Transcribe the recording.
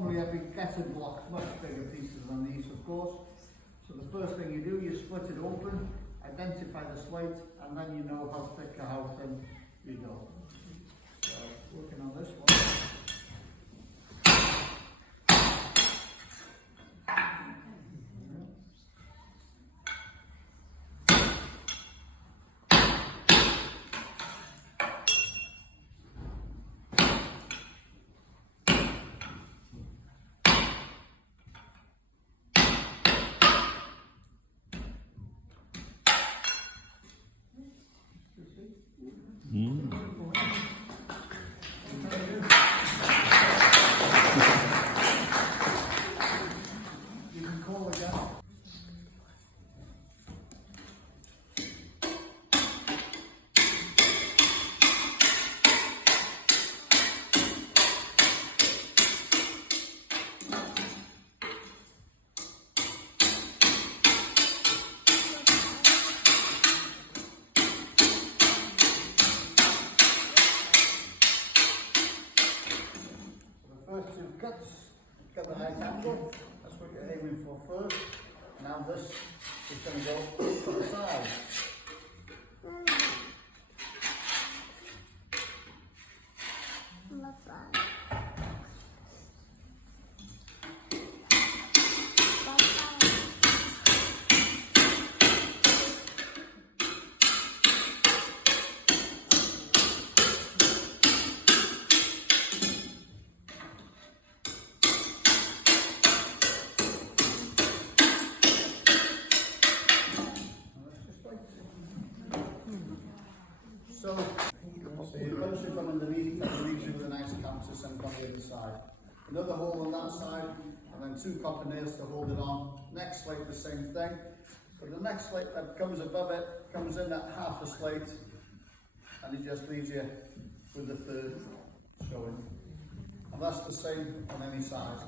normally a big getter block, much bigger pieces than these of course. So the first thing you do, you split it open, identify the slate, and then you know how thick or how thin you go. So working on this one. You can call again. First two cuts, get the right angle, that's what you're aiming for first. Now this is going to go to the side. So you punch it from underneath and leaves you with a nice countersink on the other side. Another hole on that side, and then two copper nails to hold it on. Next slate the same thing. So the next slate that comes above it comes in at half a slate, and it just leaves you with the third showing. And that's the same on any size.